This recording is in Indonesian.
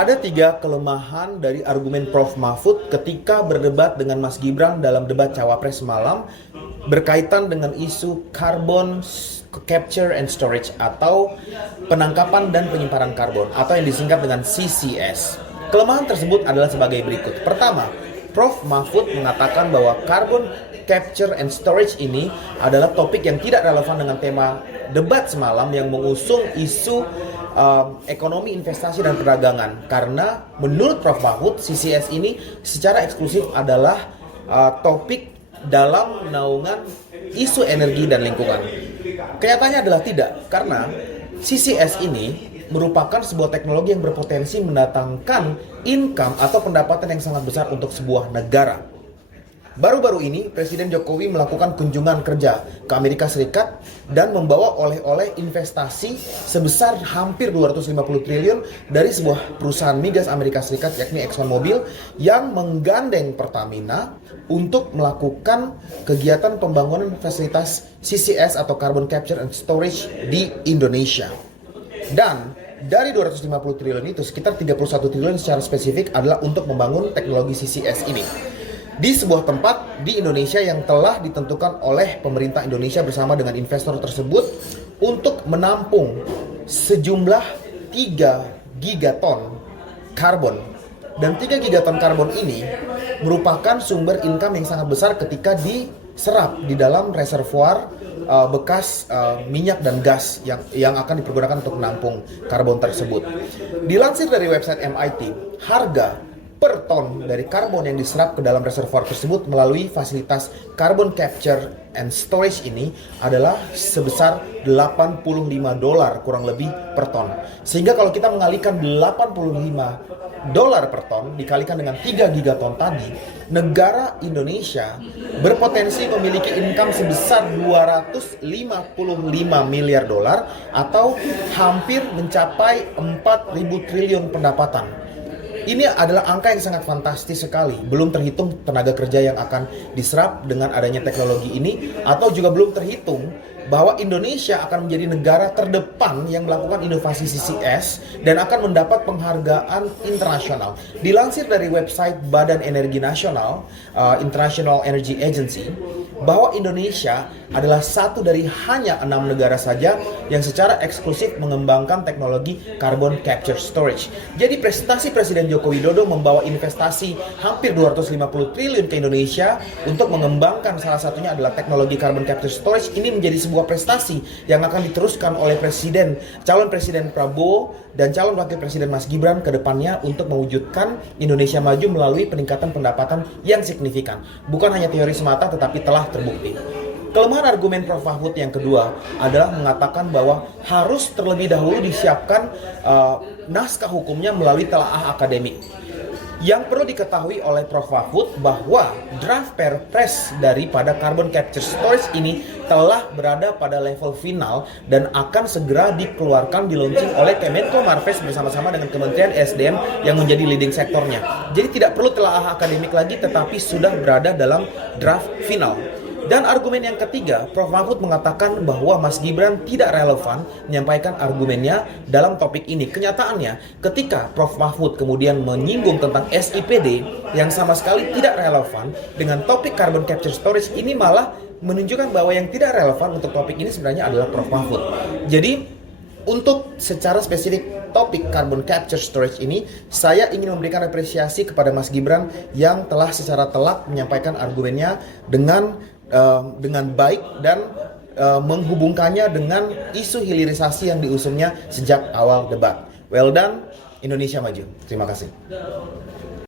Ada 3 kelemahan dari argumen Prof. Mahfud ketika berdebat dengan Mas Gibran dalam debat Cawapres semalam berkaitan dengan isu carbon capture and storage atau penangkapan dan penyimpanan karbon atau yang disingkat dengan CCS. Kelemahan tersebut adalah sebagai berikut. Pertama, Prof. Mahfud mengatakan bahwa carbon capture and storage ini adalah topik yang tidak relevan dengan tema debat semalam yang mengusung isu ekonomi, investasi, dan perdagangan. Karena menurut Prof. Mahfud, CCS ini secara eksklusif adalah topik dalam naungan isu energi dan lingkungan. Kenyataannya adalah tidak, karena CCS ini merupakan sebuah teknologi yang berpotensi mendatangkan income atau pendapatan yang sangat besar untuk sebuah negara. Baru-baru ini, Presiden Jokowi melakukan kunjungan kerja ke Amerika Serikat dan membawa oleh-oleh investasi sebesar hampir 250 triliun dari sebuah perusahaan migas Amerika Serikat yakni ExxonMobil yang menggandeng Pertamina untuk melakukan kegiatan pembangunan fasilitas CCS atau Carbon Capture and Storage di Indonesia. Dan dari 250 triliun itu, sekitar 31 triliun secara spesifik adalah untuk membangun teknologi CCS ini di sebuah tempat di Indonesia yang telah ditentukan oleh pemerintah Indonesia bersama dengan investor tersebut untuk menampung sejumlah 3 gigaton karbon. Dan 3 gigaton karbon ini merupakan sumber income yang sangat besar ketika diserap di dalam reservoir bekas minyak dan gas yang akan dipergunakan untuk menampung karbon tersebut. Dilansir dari website MIT, harga per ton dari karbon yang diserap ke dalam reservoir tersebut melalui fasilitas carbon capture and storage ini adalah sebesar $85 kurang lebih per ton. Sehingga kalau kita mengalihkan $85 per ton dikalikan dengan 3 gigaton tadi, negara Indonesia berpotensi memiliki income sebesar $255 miliar atau hampir mencapai 4.000 triliun pendapatan. Ini adalah angka yang sangat fantastis sekali. Belum terhitung tenaga kerja yang akan diserap dengan adanya teknologi ini, atau juga belum terhitung bahwa Indonesia akan menjadi negara terdepan yang melakukan inovasi CCS dan akan mendapat penghargaan internasional. Dilansir dari website Badan Energi Nasional, International Energy Agency, bahwa Indonesia adalah satu dari hanya 6 negara saja yang secara eksklusif mengembangkan teknologi carbon capture storage. Jadi prestasi Presiden Joko Widodo membawa investasi hampir 250 triliun ke Indonesia untuk mengembangkan salah satunya adalah teknologi carbon capture storage ini menjadi sebuah prestasi yang akan diteruskan oleh calon Presiden Prabowo dan calon Wakil Presiden Mas Gibran ke depannya untuk mewujudkan Indonesia maju melalui peningkatan pendapatan yang signifikan. Bukan hanya teori semata tetapi telah terbukti. Kelemahan argumen Prof. Mahfud yang kedua adalah mengatakan bahwa harus terlebih dahulu disiapkan naskah hukumnya melalui telaah akademik. Yang perlu diketahui oleh Prof. Mahfud bahwa draft Perpres daripada Carbon Capture Storage ini telah berada pada level final dan akan segera dikeluarkan, dilaunching oleh Kemenko Marves bersama-sama dengan Kementerian SDM yang menjadi leading sektornya. Jadi tidak perlu telaah akademik lagi tetapi sudah berada dalam draft final. Dan argumen yang ketiga, Prof. Mahfud mengatakan bahwa Mas Gibran tidak relevan menyampaikan argumennya dalam topik ini. Kenyataannya, ketika Prof. Mahfud kemudian menyinggung tentang SIPD yang sama sekali tidak relevan dengan topik carbon capture storage, ini malah menunjukkan bahwa yang tidak relevan untuk topik ini sebenarnya adalah Prof. Mahfud. Jadi, untuk secara spesifik topik carbon capture storage ini, saya ingin memberikan apresiasi kepada Mas Gibran yang telah secara telak menyampaikan argumennya dengan baik dan menghubungkannya dengan isu hilirisasi yang diusungnya sejak awal debat. Well done, Indonesia maju. Terima kasih.